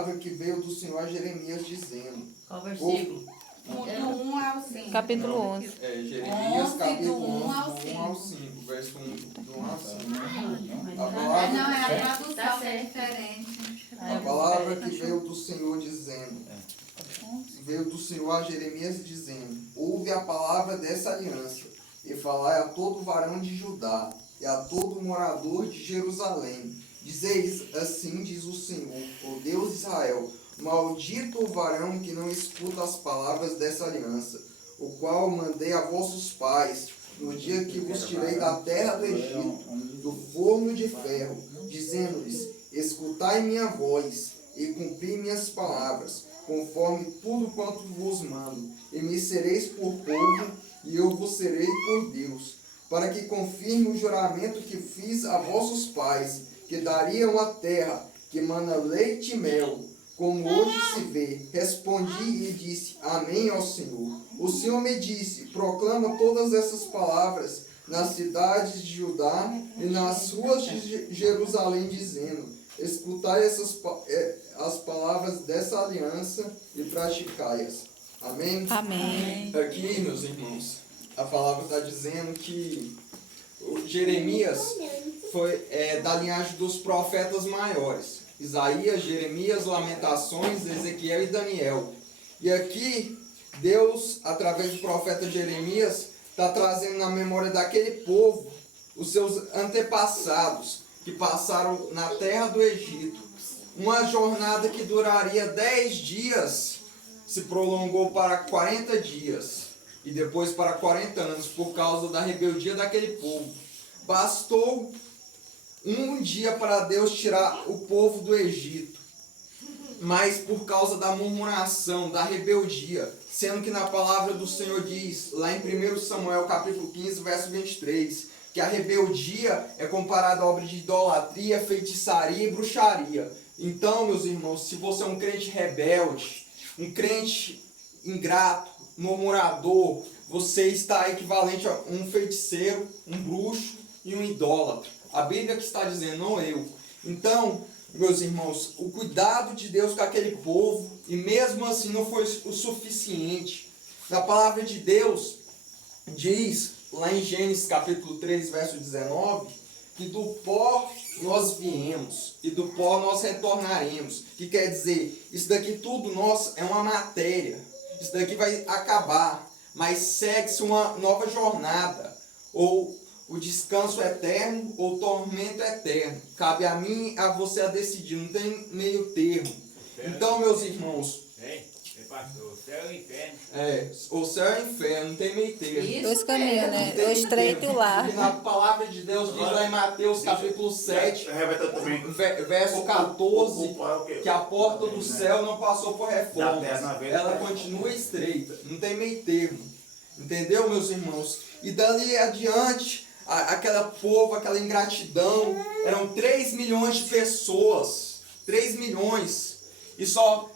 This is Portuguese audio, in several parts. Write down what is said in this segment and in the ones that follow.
palavra que veio do Senhor a Jeremias dizendo. Qual versículo? Do 1 ao 5. Capítulo 11. Jeremias 11, capítulo do 1 ao 11, do 1 ao 5, verso 1, do 1 ao 5. A Não, palavra, é a tradução Tá que é certo. diferente. a palavra que veio do Senhor dizendo. Veio do Senhor a Jeremias dizendo: ouve a palavra dessa aliança, e falai a todo varão de Judá, e a todo morador de Jerusalém. Dizeis assim, diz o Senhor, o Deus de Israel: maldito o varão que não escuta as palavras dessa aliança, o qual mandei a vossos pais, no dia que vos tirei da terra do Egito, do forno de ferro, dizendo-lhes: escutai minha voz, e cumpri minhas palavras, conforme tudo quanto vos mando, e me sereis por povo, e eu vos serei por Deus, para que confirme o juramento que fiz a vossos pais, que dariam a terra que mana leite e mel, como hoje se vê. Respondi e disse: amém ao Senhor. O Senhor me disse: proclama todas essas palavras nas cidades de Judá e nas ruas de Jerusalém, dizendo: escutai as palavras dessa aliança e praticai-as. Amém? Amém. Aqui, meus irmãos, a palavra está dizendo que o Jeremias foi da linhagem dos profetas maiores. Isaías, Jeremias, Lamentações, Ezequiel e Daniel. E aqui, Deus, através do profeta Jeremias, está trazendo na memória daquele povo os seus antepassados que passaram na terra do Egito. Uma jornada que duraria 10 dias se prolongou para 40 dias e depois para 40 anos por causa da rebeldia daquele povo. Bastou um dia para Deus tirar o povo do Egito, mas por causa da murmuração, da rebeldia, sendo que na palavra do Senhor diz, lá em 1 Samuel capítulo 15, verso 23, que a rebeldia é comparada à obra de idolatria, feitiçaria e bruxaria. Então, meus irmãos, se você é um crente rebelde, um crente ingrato, murmurador, você está equivalente a um feiticeiro, um bruxo e um idólatra. A Bíblia que está dizendo, não eu. Então, meus irmãos, o cuidado de Deus com aquele povo, e mesmo assim não foi o suficiente. Na palavra de Deus, diz, lá em Gênesis capítulo 3, verso 19, que do pó nós viemos, e do pó nós retornaremos. Que quer dizer, isso daqui tudo nosso é uma matéria. Isso daqui vai acabar, mas segue-se uma nova jornada, ou o descanso eterno ou o tormento eterno. Cabe a mim e a você a decidir, não tem meio termo. Então, meus irmãos, pastor, o céu e o inferno. O céu é o inferno, não tem meio termo. Isso Dois caminhos, Não né? tem O meio estreito e termo. o largo. Porque na palavra de Deus diz lá em Mateus capítulo 7, verso 14, que a porta do céu não passou por reformas, ela continua estreita, não tem meio termo. Entendeu, meus irmãos? E dali adiante, aquela povo, aquela ingratidão, eram 3 milhões de pessoas, 3 milhões, e só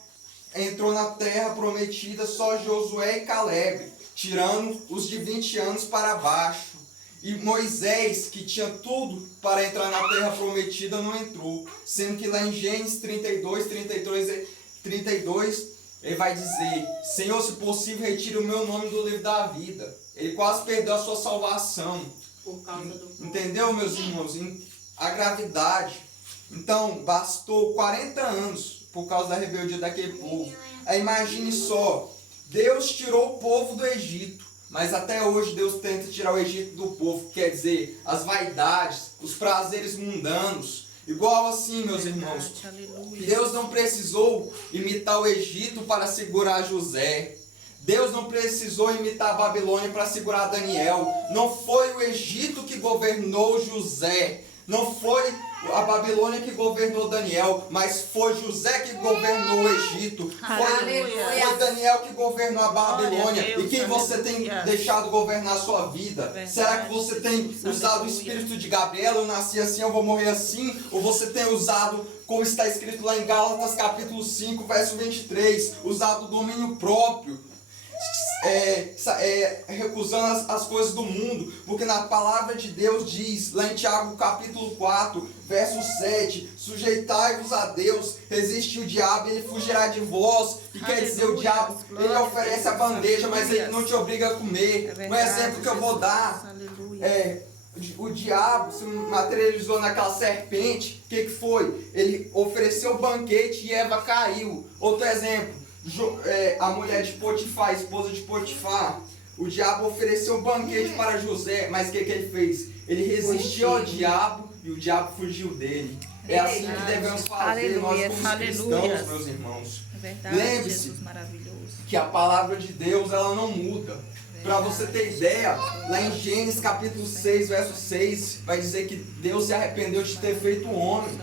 entrou na terra prometida só Josué e Caleb, tirando os de 20 anos para baixo. E Moisés, que tinha tudo para entrar na terra prometida, não entrou. Sendo que lá em Gênesis 32, ele vai dizer: Senhor, se possível, retire o meu nome do livro da vida. Ele quase perdeu a sua salvação. Por causa do... Entendeu, meus irmãos? A gravidade. Então, bastou 40 anos por causa da rebeldia daquele povo. Aí imagine só, Deus tirou o povo do Egito, mas até hoje Deus tenta tirar o Egito do povo, quer dizer, as vaidades, os prazeres mundanos. Igual assim, meus irmãos, Deus não precisou imitar o Egito para segurar José. Deus não precisou imitar a Babilônia para segurar Daniel. Não foi o Egito que governou José. Não foi a Babilônia que governou Daniel, mas foi José que governou o Egito. Foi Daniel que governou a Babilônia. E quem você tem deixado governar a sua vida? Será que você tem usado o espírito de Gabriel? Eu nasci assim, eu vou morrer assim? Ou você tem usado, como está escrito lá em Gálatas capítulo 5, verso 23, usado o domínio próprio? recusando as coisas do mundo, porque na palavra de Deus diz, lá em Tiago capítulo 4, verso 7, sujeitai-vos a Deus, resiste o diabo e ele fugirá de vós. E quer dizer, o diabo, ele oferece a bandeja, mas ele não te obriga a comer. Um exemplo que eu vou dar o diabo se materializou naquela serpente. O que foi? Ele ofereceu o banquete e Eva caiu. Outro exemplo, a mulher de Potifar, a esposa de Potifar. O diabo ofereceu o banquete para José, mas o que ele fez? Ele resistiu ao diabo e o diabo fugiu dele. É assim que devemos fazer nós como cristãos, meus irmãos. Lembre-se que a palavra de Deus ela não muda. Para você ter ideia, lá em Gênesis capítulo 6, verso 6, vai dizer que Deus se arrependeu de ter feito o homem.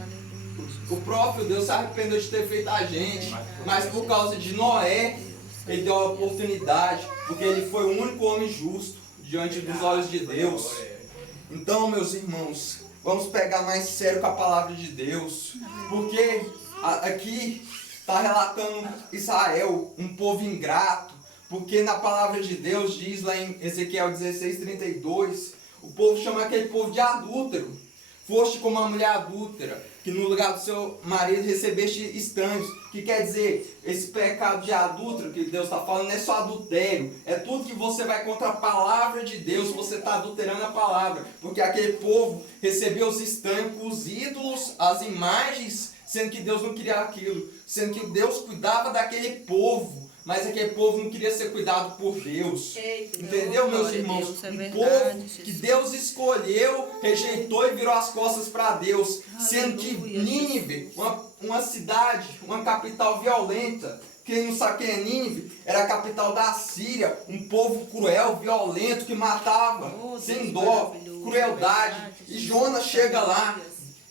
O próprio Deus se arrependeu de ter feito a gente, mas por causa de Noé, ele deu a oportunidade, porque ele foi o único homem justo diante dos olhos de Deus. Então, meus irmãos, vamos pegar mais sério com a palavra de Deus, porque aqui está relatando Israel, um povo ingrato. Porque na palavra de Deus diz lá em Ezequiel 16:32, o povo chama aquele povo de adúltero. Foste como uma mulher adúltera, que no lugar do seu marido recebeste estranhos. Que quer dizer, esse pecado de adúltero que Deus está falando não é só adultério. É tudo que você vai contra a palavra de Deus, você está adulterando a palavra. Porque aquele povo recebeu os estranhos, os ídolos, as imagens, sendo que Deus não queria aquilo. Sendo que Deus cuidava daquele povo. Mas aquele povo não queria ser cuidado por Deus. Entendeu, meus irmãos? Um povo que Deus escolheu, rejeitou e virou as costas para Deus. Sendo que Nínive, uma cidade, uma capital violenta. Quem não sabe quem é Nínive, era a capital da Síria. Um povo cruel, violento, que matava sem dó, crueldade. E Jonas chega lá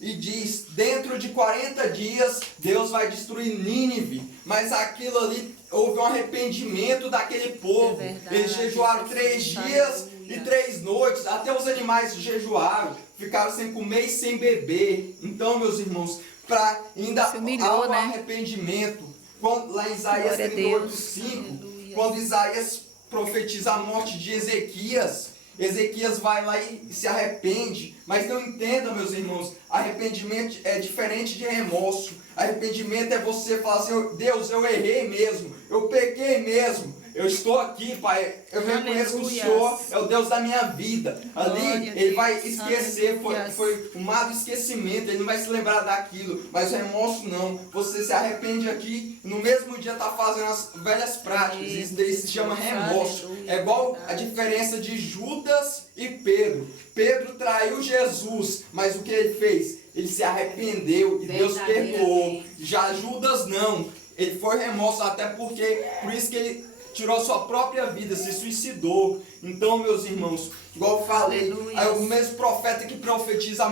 e diz, dentro de 40 dias, Deus vai destruir Nínive. Mas aquilo ali, houve um arrependimento daquele povo. Eles jejuaram 3 dias e 3 noites. Até os animais jejuaram. Ficaram sem comer e sem beber. Então, meus irmãos, para ainda há um arrependimento. Lá em Isaías 38:5, quando Isaías profetiza a morte de Ezequias, Ezequias vai lá e se arrepende. Mas não entenda, meus irmãos, arrependimento é diferente de remorso. Arrependimento é você falar assim, Deus, eu errei mesmo, eu pequei mesmo, eu estou aqui, Pai, eu reconheço que o Senhor é o Deus da minha vida. Ali ele vai esquecer, foi um má do esquecimento, ele não vai se lembrar daquilo, mas o remorso não. Você se arrepende aqui, no mesmo dia está fazendo as velhas práticas, isso daí se chama remorso. É igual a diferença de Judas e Pedro. Pedro traiu Jesus, mas o que ele fez? Ele se arrependeu e Deus perdoou. Já Judas não, ele foi remorso, até porque, por isso que ele tirou sua própria vida, se suicidou. Então, meus irmãos, igual eu falei, o mesmo profeta que profetiza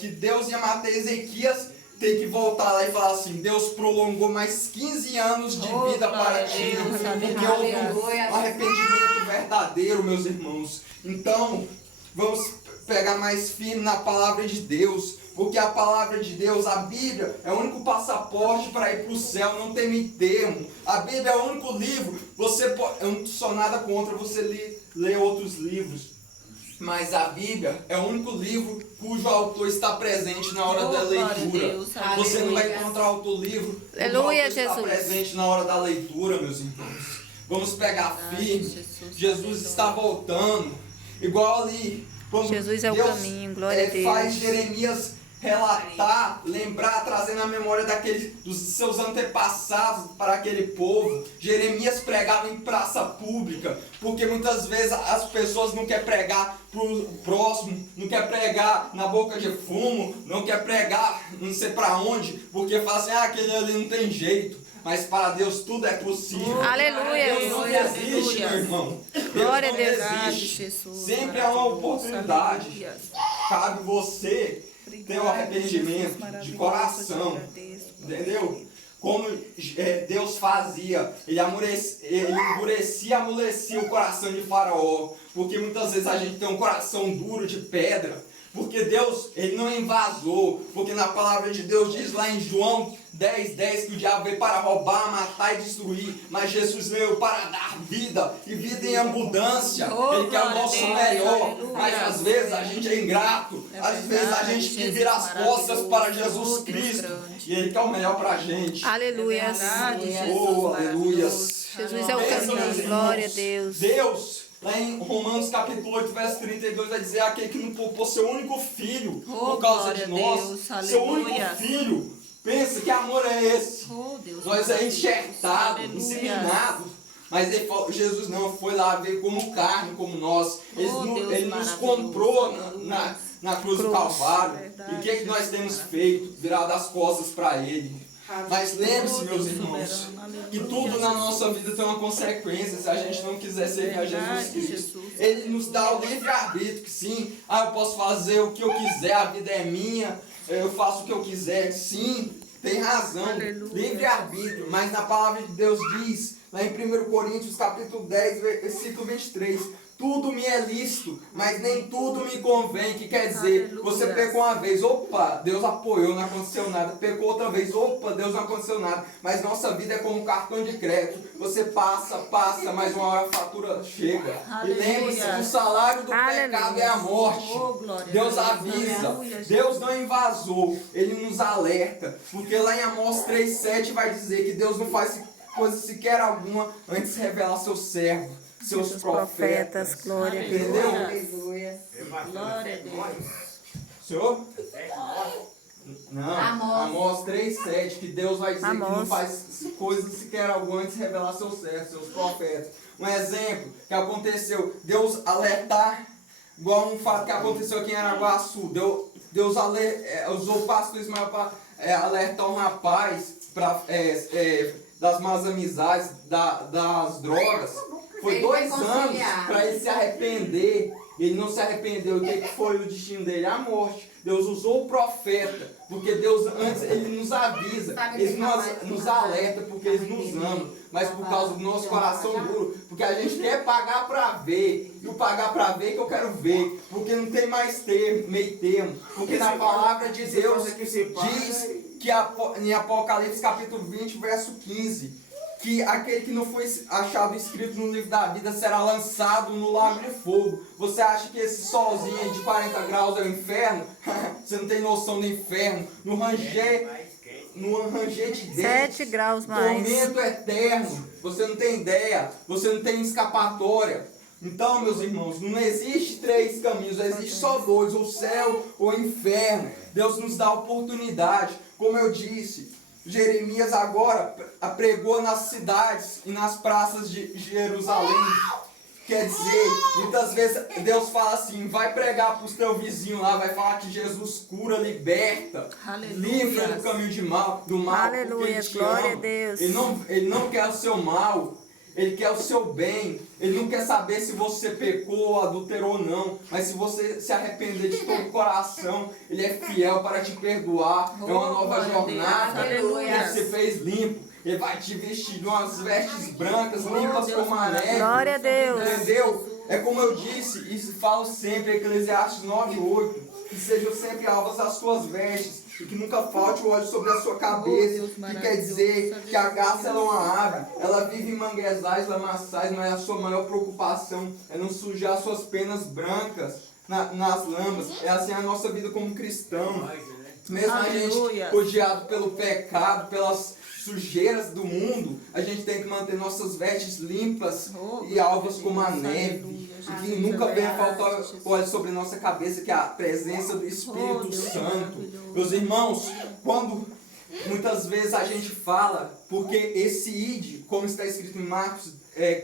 que Deus ia matar Ezequias, tem que voltar lá e falar assim, Deus prolongou mais 15 anos de vida para ti, porque houve um arrependimento verdadeiro, meus irmãos. Então, vamos pegar mais firme na palavra de Deus, porque a palavra de Deus, a Bíblia, é o único passaporte para ir para o céu, não tem meio termo. A Bíblia é o único livro, eu não sou nada contra você ler outros livros, mas a Bíblia é o único livro cujo autor está presente na hora da leitura. Você não vai encontrar outro livro cujo autor está presente na hora da leitura, meus irmãos. Vamos pegar firme, Jesus está voltando, igual ali, quando Jesus é o caminho, glória a Deus. Faz Jeremias relatar, lembrar, trazer na memória dos seus antepassados para aquele povo. Jeremias pregava em praça pública, porque muitas vezes as pessoas não querem pregar para o próximo, não querem pregar na boca de fumo, não querem pregar não sei para onde, porque falam assim, aquele ali não tem jeito. Mas para Deus tudo é possível. Aleluia. Deus não existe, meu irmão. Glória a Deus. Sempre há uma oportunidade. Cabe você ter um arrependimento de coração. Entendeu? Como Deus fazia, ele endurecia, amolecia o coração de Faraó. Porque muitas vezes a gente tem um coração duro de pedra. Porque Deus, Ele não invasou. Porque na palavra de Deus diz lá em João 10:10 que o diabo veio para roubar, matar e destruir. Mas Jesus veio para dar vida e vida em abundância. Ele quer o nosso melhor. Mas às vezes a gente é ingrato. Às vezes a gente quer virar as costas para Jesus Cristo. E Ele quer o melhor para a gente. Aleluia. Oh, aleluias. Jesus é o caminho. Glória a Deus. Deus, lá em Romanos capítulo 8, verso 32, vai dizer: aquele que não poupou seu único filho por causa de nós, seu único filho. Pensa que amor é esse? Nós é enxertado, inseminado. Mas Jesus não foi lá, veio como carne, como nós. Ele nos comprou na cruz do Calvário. E o que é que nós temos feito? Virado as costas para Ele. Mas lembre-se, meus irmãos, que tudo na nossa vida tem uma consequência se a gente não quiser seguir a Jesus Cristo. Ele nos dá o livre-arbítrio, que sim, eu posso fazer o que eu quiser, a vida é minha, eu faço o que eu quiser. Sim, tem razão, livre-arbítrio, mas na palavra de Deus diz, lá em 1 Coríntios capítulo 10, versículo 23, tudo me é lícito, mas nem tudo me convém. Que quer dizer, você pecou uma vez, opa, Deus apoiou, não aconteceu nada. Pecou outra vez, opa, Deus não aconteceu nada. Mas nossa vida é como um cartão de crédito. Você passa, mas uma hora a fatura chega. E lembre-se, o salário do pecado é a morte. Deus avisa, Deus não invasou, Ele nos alerta. Porque lá em Amós 3:7 vai dizer que Deus não faz coisa sequer alguma antes de revelar seu servo, seus profetas. Glória a Deus. Entendeu? Aleluia. Glória a Deus. Senhor? Não, Amós 3:7, que Deus vai dizer que não faz coisas sequer alguma antes de revelar seus servos, seus profetas. Um exemplo que aconteceu, Deus alertar, igual um fato que aconteceu aqui em Araguaçu. Deus usou o pastor Ismael para alertar um rapaz das más amizades, das drogas. Foi 2 anos para ele se arrepender. Ele não se arrependeu. O que foi o destino dele? A morte. Deus usou o profeta, porque Deus antes ele nos avisa, Ele nos alerta porque Ele nos ama, mas por causa do nosso coração duro, porque a gente quer pagar para ver, e o pagar para ver que eu quero ver, porque não tem mais meio termo, porque na palavra de Deus diz que em Apocalipse capítulo 20, verso 15, que aquele que não foi achado escrito no livro da vida será lançado no lago de fogo. Você acha que esse solzinho aí de 40 graus é o inferno? Você não tem noção do inferno. No ranger de dentes, 7 graus mais. tormento eterno. Você não tem ideia. Você não tem escapatória. Então, meus irmãos, não existe 3 caminhos, existe só 2, o céu ou o inferno. Deus nos dá oportunidade. Como eu disse, Jeremias agora pregou nas cidades e nas praças de Jerusalém. Quer dizer, muitas vezes Deus fala assim, vai pregar para os teus vizinhos lá, vai falar que Jesus cura, liberta, livra do caminho do mal. Aleluia, glória a Deus. Ele não quer o seu mal, Ele quer o seu bem. Ele não quer saber se você pecou, adulterou ou não, mas se você se arrepender de todo o coração, Ele é fiel para te perdoar. É uma nova jornada que você fez limpo. Ele vai te vestir de umas vestes brancas, limpas como a neve. Glória a Deus. Entendeu? É como eu disse, e falo sempre, Eclesiastes 9:8, que sejam sempre alvas as suas vestes, e que nunca falte o óleo sobre a sua cabeça. Que quer dizer que a garça ela é uma ave, ela vive em manguezais, lamaçais, mas a sua maior preocupação é não sujar as suas penas brancas nas lamas. É assim a nossa vida como cristão. Mesmo a gente rodeado pelo pecado, pelas sujeiras do mundo, a gente tem que manter nossas vestes limpas e alvas como a neve. E que nunca venha faltar óleo sobre nossa cabeça, que é a presença do Espírito Santo. Meus irmãos, quando muitas vezes a gente fala, porque esse ide, como está escrito em Marcos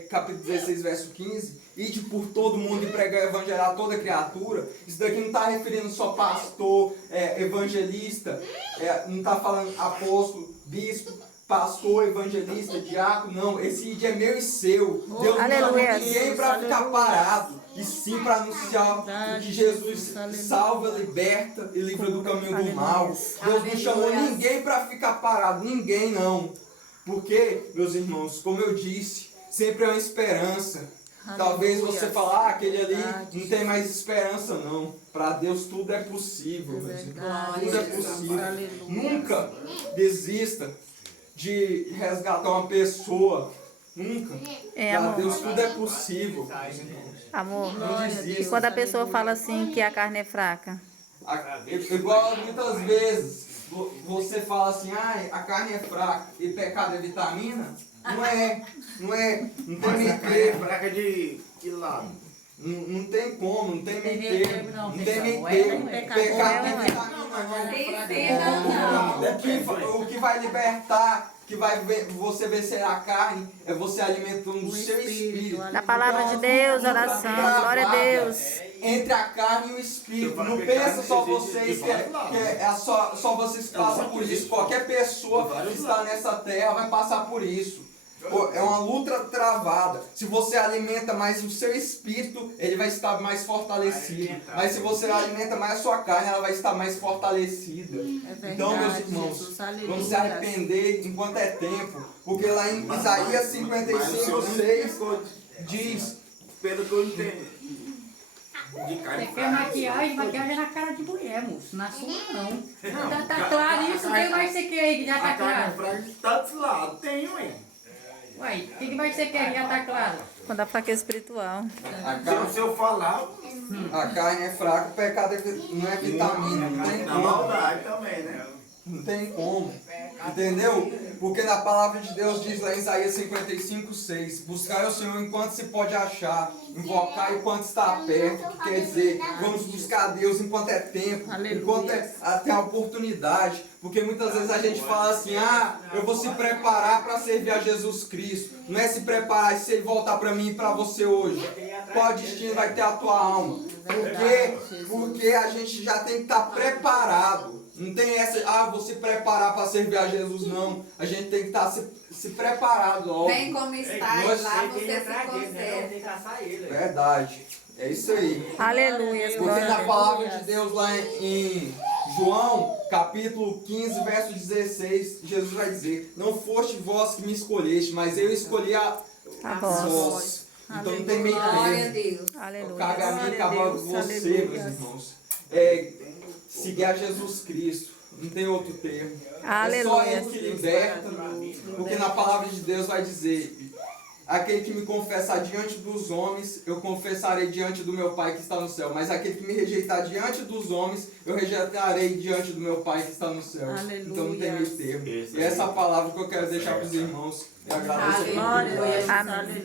capítulo 16, verso 15, ide por todo mundo e pregar o evangelho a toda criatura. Isso daqui não está referindo só pastor, evangelista, não está falando apóstolo, bispo, pastor, evangelista, diácono, não. Esse ide é meu e seu. Deus não chama ninguém para ficar parado, e sim para anunciar que Jesus salva, liberta e livra do caminho do mal. Deus não chamou ninguém para ficar parado, ninguém não. Porque, meus irmãos, como eu disse, sempre é uma esperança. Talvez você fale, aquele ali Verdade. não tem mais esperança não. Para Deus tudo é possível, meus irmãos. Tudo é possível. Aleluia. Nunca desista de resgatar uma pessoa. Nunca. É, Para amor. Deus tudo é possível, meus irmãos. Amor, Não e desista. quando a pessoa fala assim que a carne é fraca? Igual muitas vezes você fala assim, a carne é fraca e pecado é vitamina. Não é. Não tem meio termo. fraca de que lado? Não tem como, não tem meio meio termo. termo, não, Não tem meio pessoal. É termo. um Pecado pecado, tem é. vitamina, não. O que vai libertar, que vai você vencer a carne, é você alimentando o seu espírito. Na palavra de Deus, oração, glória a Deus. Entre a carne e o espírito. Não pensa só vocês que é só vocês que passam por isso. Qualquer pessoa que está nessa terra vai passar por isso. É uma luta travada. Se você alimenta mais o seu espírito, ele vai estar mais fortalecido. Mas se você alimenta mais a sua carne, ela vai estar mais fortalecida. Então, meus irmãos, vamos se arrepender enquanto é tempo. Porque lá em Isaías 55:6 diz: Pelo que eu entendo. De Você carne quer maquiagem é na cara de mulher, moço. Na sua não. Já tá claro isso, quem vai ser quem aí que já tá A carne claro? fraca de tantos lados. Tem, ué. Uai, quem que vai ser quem já tá claro? Quando a fraqueza espiritual. Se eu falar, a carne é fraca, o pecado não é vitamina. Não tem na como. maldade também, né? Não tem como. Entendeu? Porque na palavra de Deus diz lá em Isaías 55:6: buscar o Senhor enquanto se pode achar, invocar enquanto está perto. Que quer dizer, vamos buscar a Deus enquanto é tempo, enquanto tem a oportunidade. Porque muitas vezes a gente fala assim, eu vou se preparar para servir a Jesus Cristo. Não é se preparar se ele voltar para mim e para você hoje. Qual destino vai ter a tua alma? Porque a gente já tem que estar preparado. Não tem essa, vou se preparar para servir a Jesus, não. A gente tem que estar se preparado logo. Vem como está, lá você se conserva. Verdade. É isso aí. Aleluia, Porque glória a na Deus. palavra de Deus lá em João, capítulo 15, verso 16, Jesus vai dizer: não foste vós que me escolheste, mas eu escolhi a vós. Então não tem meio Glória a termo. Deus. O Aleluia. cagamento Glória a acaba Deus. com você, Aleluia. meus irmãos. Seguir a Jesus Cristo. Não tem outro termo. É só Aleluia. Ele que liberta. Porque na palavra de Deus vai dizer: aquele que me confessar diante dos homens, eu confessarei diante do meu Pai que está no céu. Mas aquele que me rejeitar diante dos homens, eu rejeitarei diante do meu Pai que está no céu. Aleluia. Então não tem meio termo. E essa palavra que eu quero deixar para os irmãos. Eu agradeço a Glória a Deus. Amém.